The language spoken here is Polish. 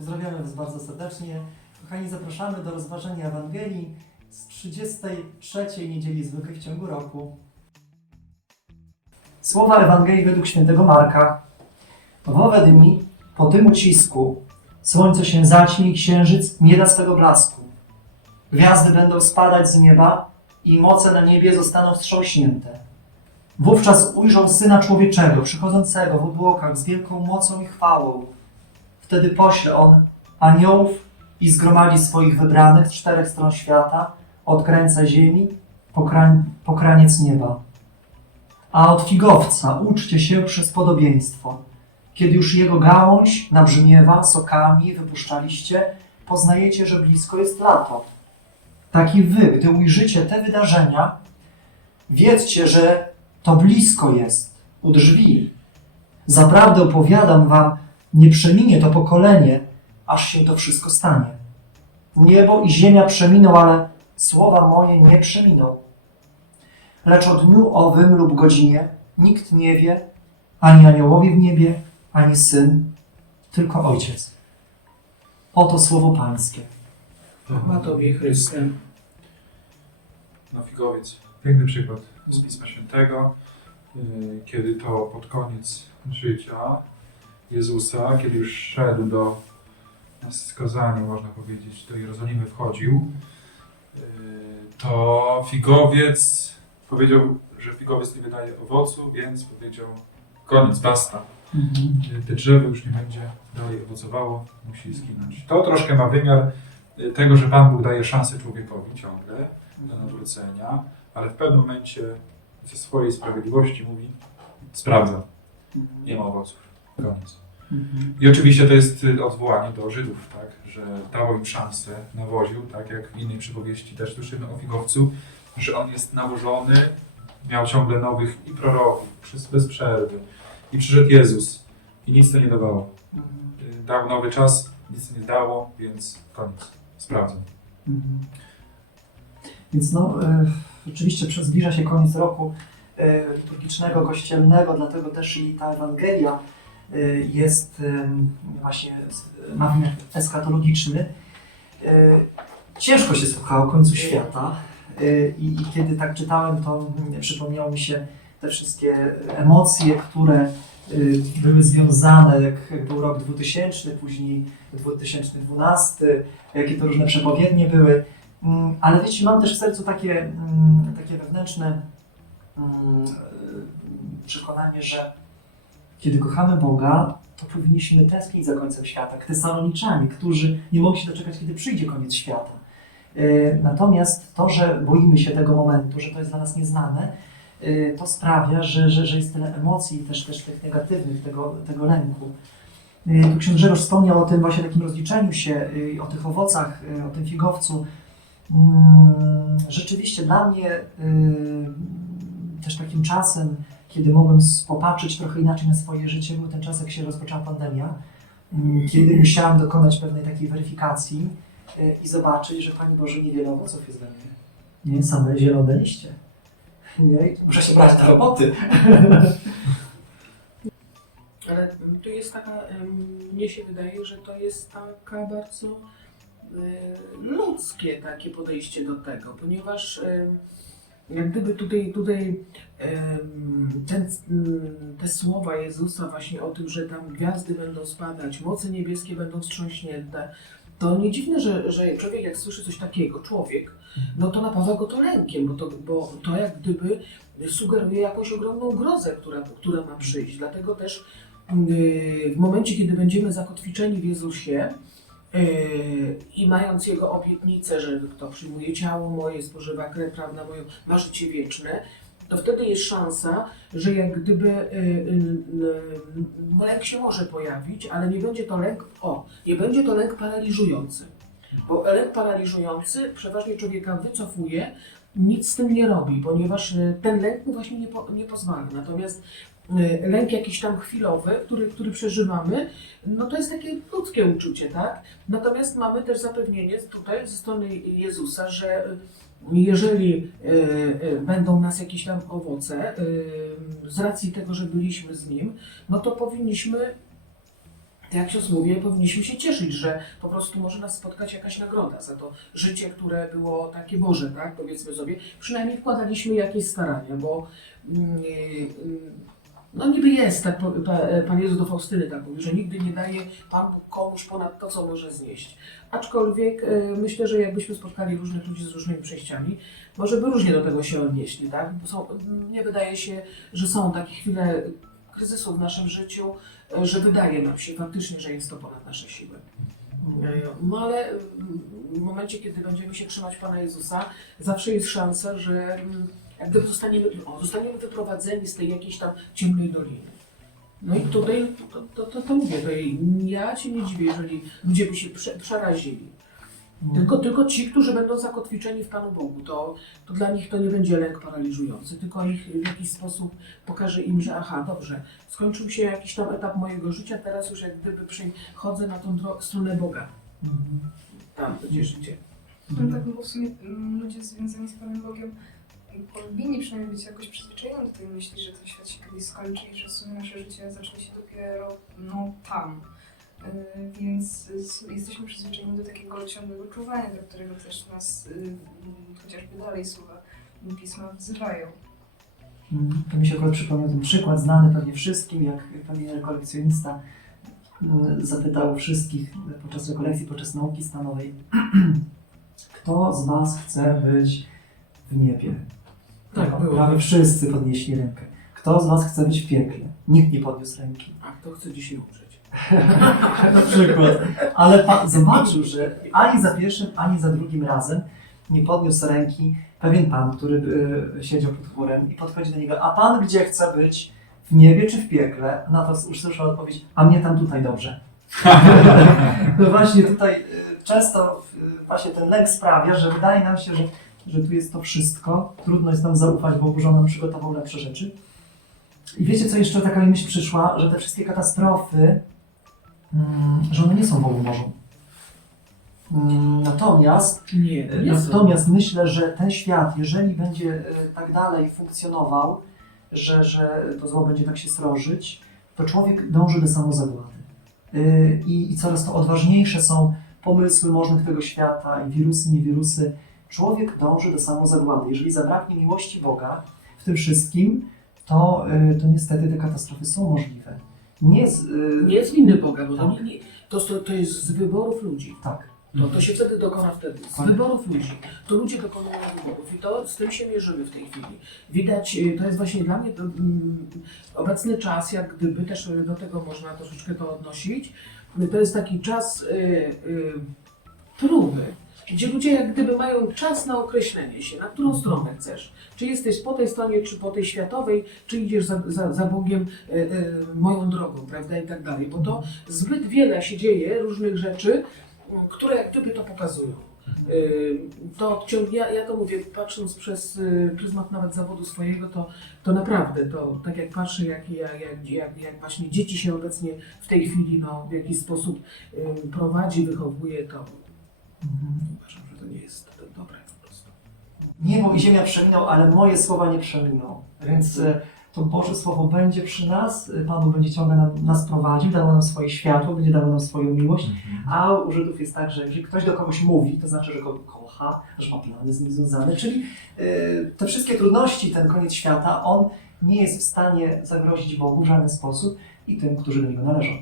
Pozdrawiamy Was bardzo serdecznie. Kochani, zapraszamy do rozważenia Ewangelii z 33 niedzieli zwykłej w ciągu roku. Słowa Ewangelii według świętego Marka. W owe dni, po tym ucisku, słońce się zaćmi i księżyc nie da swego blasku. Gwiazdy będą spadać z nieba i moce na niebie zostaną wstrząśnięte. Wówczas ujrzą Syna Człowieczego, przychodzącego w obłokach z wielką mocą i chwałą. Wtedy pośle On aniołów i zgromadzi swoich wybranych z czterech stron świata, od krańca ziemi po, krań, po kraniec nieba. A od figowca uczcie się przez podobieństwo. Kiedy już jego gałąź nabrzmiewa sokami wypuszczaliście, poznajecie, że blisko jest lato. Tak i wy, gdy ujrzycie te wydarzenia, wiedzcie, że to blisko jest, u drzwi. Zaprawdę opowiadam wam, nie przeminie to pokolenie, aż się to wszystko stanie. Niebo i ziemia przeminą, ale słowa moje nie przeminą. Lecz o dniu owym lub godzinie nikt nie wie, ani aniołowie w niebie, ani syn, tylko ojciec. Oto słowo Pańskie. Ma Tobie Chryste. na figowiec. Piękny przykład z Pisma Świętego, yy, kiedy to pod koniec życia Jezusa, kiedy już szedł do na skazanie, można powiedzieć, do Jerozolimy wchodził, yy, to figowiec powiedział, że figowiec nie wydaje owocu, więc powiedział koniec, basta. Yy, Te drzewo już nie będzie dalej owocowało, musi zginąć. To troszkę ma wymiar yy, tego, że Pan Bóg daje szansę człowiekowi ciągle, do nawrócenia, ale w pewnym momencie ze swojej sprawiedliwości mówi sprawdzam, nie ma owoców, koniec. I oczywiście to jest y, odwołanie do Żydów, tak, że dało im szansę, nawoził, tak jak w innej przypowieści też słyszymy o figowcu, że on jest nawożony, miał ciągle nowych i proroków, bez przerwy. I przyszedł Jezus i nic to nie dawało. Y, Dał nowy czas, nic nie dało, więc koniec, sprawdzam. Mhm. Więc no, e, rzeczywiście przez- zbliża się koniec roku e, liturgicznego, kościelnego, dlatego też i ta Ewangelia jest e, właśnie, wymiar eskatologiczny. E, ciężko się słucha o końcu świata i, i kiedy tak czytałem, to przypomniało mi się te wszystkie emocje, które były związane, jak, był rok 2000, później 2012, jakie to różne przepowiednie były. Mm, Ale wiecie, mam też w sercu takie, mm, takie wewnętrzne mm, y, przekonanie, że kiedy kochamy Boga, to powinniśmy tęsknić za końcem świata. Jak Tesaloniczanie, którzy nie mogli się doczekać, kiedy przyjdzie koniec świata. Y, Natomiast to, że boimy się tego momentu, że to jest dla nas nieznane, y, to sprawia, że, że, że jest tyle emocji, też, też tych negatywnych, tego, tego lęku. Y, Tu ksiądz Grzegorz wspomniał o tym właśnie takim rozliczeniu się, o tych owocach, o tym figowcu. Mm, Rzeczywiście dla mnie też takim czasem, kiedy mogłem popatrzeć trochę inaczej na swoje życie, był ten czas, jak się rozpoczęła pandemia, mm, kiedy musiałam dokonać pewnej takiej weryfikacji y, i zobaczyć, że Pani Boże, niewiele owoców jest we mnie. Nie, same zielone liście. Nie, i muszę się brać do roboty. Ale mm, to jest taka, mnie się wydaje, że to jest taka bardzo e, ludzkie takie podejście do tego, ponieważ jak gdyby tutaj, tutaj ten, te słowa Jezusa właśnie o tym, że tam gwiazdy będą spadać, moce niebieskie będą wstrząśnięte, to nie dziwne, że, że człowiek jak słyszy coś takiego, człowiek, no to napawa go to lękiem, bo to, bo to jak gdyby sugeruje jakąś ogromną grozę, która, która ma przyjść. Dlatego też yy, w momencie, kiedy będziemy zakotwiczeni w Jezusie i mając Jego obietnicę, że kto przyjmuje ciało moje, spożywa krew, prawda moją, ma życie wieczne, to wtedy jest szansa, że jak gdyby yy, yy, yy, lęk się może pojawić, ale nie będzie to lęk, o, nie będzie to lęk paraliżujący. Bo lęk paraliżujący przeważnie człowieka wycofuje, nic z tym nie robi, ponieważ ten lęk mu właśnie nie, po, nie pozwala. Natomiast lęk jakiś tam chwilowy, który, który przeżywamy, no to jest takie ludzkie uczucie, tak? Natomiast mamy też zapewnienie tutaj ze strony Jezusa, że e, jeżeli e, będą nas jakieś tam owoce, z racji tego, że byliśmy z Nim, no to powinniśmy jak ksiądz mówi, powinniśmy się cieszyć, że po prostu może nas spotkać jakaś nagroda za to życie, które było takie Boże, tak? Powiedzmy sobie. Przynajmniej wkładaliśmy jakieś starania, bo mm, yy, no niby jest, tak Pan Jezus do Faustyny tak mówi, że nigdy nie daje Pan Bóg komuś ponad to, co może znieść. Aczkolwiek yy, myślę, że jakbyśmy spotkali różnych ludzi z różnymi przejściami, może by różnie do tego się odnieśli, tak? Są, mnie wydaje się, że są takie chwile kryzysu w naszym życiu, e, że wydaje nam się faktycznie, że jest to ponad nasze siły. No ale w momencie, kiedy będziemy się trzymać Pana Jezusa, zawsze jest szansa, że mm, jak gdyby zostaniemy, o, zostaniemy wyprowadzeni z tej jakiejś tam ciemnej doliny. No i tutaj, to, to, to, to mówię, to ja się nie dziwię, jeżeli ludzie by się prze, przerazili. Tylko, tylko ci, którzy będą zakotwiczeni w Panu Bogu, to, to dla nich to nie będzie lęk paraliżujący, tylko ich w jakiś sposób pokaże im, że aha, dobrze, skończył się jakiś tam etap mojego życia, teraz już jak gdyby przechodzę na tą stronę Boga. Mhm. Tam będzie życie. No tak, no bo w sumie mm, ludzie związani z Panem Bogiem powinni przynajmniej być jakoś przyzwyczajeni do tej myśli, że ten świat się kiedyś skończy i że w sumie nasze życie zacznie się dopiero no, tam. Yy, Więc y, jesteśmy przyzwyczajeni do takiego ciągłego czuwania, do którego też nas y, y, chociażby dalej słowa pisma wzywają. Mhm. To mi się akurat przypomniał ten przykład znany pewnie wszystkim, jak pewien rekolekcjonista mm, zapytał wszystkich podczas rekolekcji, podczas nauki stanowej, kto z Was chce być w niebie? Tak, było. Prawie wszyscy podnieśli rękę. Kto z Was chce być w piekle? Nikt nie podniósł ręki. A kto chce dzisiaj umrzeć? Na przykład. Ale pan zobaczył, że ani za pierwszym, ani za drugim razem nie podniósł ręki pewien pan, który y, siedział pod chórem i podchodzi do niego, a pan gdzie chce być? W niebie czy w piekle? Na to usłyszał odpowiedź, a mnie tam tutaj dobrze. no właśnie tutaj y, często y, właśnie ten lęk sprawia, że wydaje nam się, że, że tu jest to wszystko, trudno jest nam zaufać, bo że on nam przygotował lepsze rzeczy. I wiecie, co jeszcze taka myśl przyszła, że te wszystkie katastrofy, mm, że one nie są wolą Bożą. Mm, Natomiast, Nie, nie są. natomiast myślę, że ten świat, jeżeli będzie e, tak dalej funkcjonował, że, że to zło będzie tak się srożyć, to człowiek dąży do samozagłady. Y, I, I coraz to odważniejsze są pomysły możnych tego świata, i wirusy, nie wirusy. Człowiek dąży do samozagłady. Jeżeli zabraknie miłości Boga w tym wszystkim, to, y, to niestety te katastrofy są możliwe. Nie z, y, Nie z winy Boga, bo to, Tak. nie, to, to, jest z wyborów ludzi. Tak. To, to się wtedy dokona wtedy. Z wyborów ludzi. To ludzie dokonują wyborów i to z tym się mierzymy w tej chwili. Widać, y, to jest właśnie dla mnie to, mm, obecny czas, jak gdyby też do tego można troszeczkę to odnosić. To jest taki czas y, y, próby, gdzie ludzie jak gdyby mają czas na określenie się, na którą stronę chcesz. Czy jesteś po tej stronie, czy po tej światowej, czy idziesz za, za, za Bogiem y, y, moją drogą, prawda, i tak dalej. Bo to zbyt wiele się dzieje, różnych rzeczy, które jak gdyby to pokazują. Y, To ja, ja to mówię, patrząc przez y, pryzmat nawet zawodu swojego, to, to naprawdę, to tak jak patrzę, jak, jak, jak, jak, właśnie dzieci się obecnie w tej chwili no, w jakiś sposób y, prowadzi, wychowuje, to Mhm. uważam, że to nie jest dobre po prostu. Niebo i ziemia przeminą, ale moje słowa nie przeminą. Więc e, to Boże Słowo będzie przy nas, e, Pan Bóg będzie ciągle nam, nas prowadził, dało nam swoje światło, będzie dawał nam swoją miłość. A u Żydów jest tak, że jeżeli ktoś do kogoś mówi, to znaczy, że go kocha, że ma plany z nim związane. Czyli e, te wszystkie trudności, ten koniec świata, on nie jest w stanie zagrozić Bogu w żaden sposób i tym, którzy do niego należą.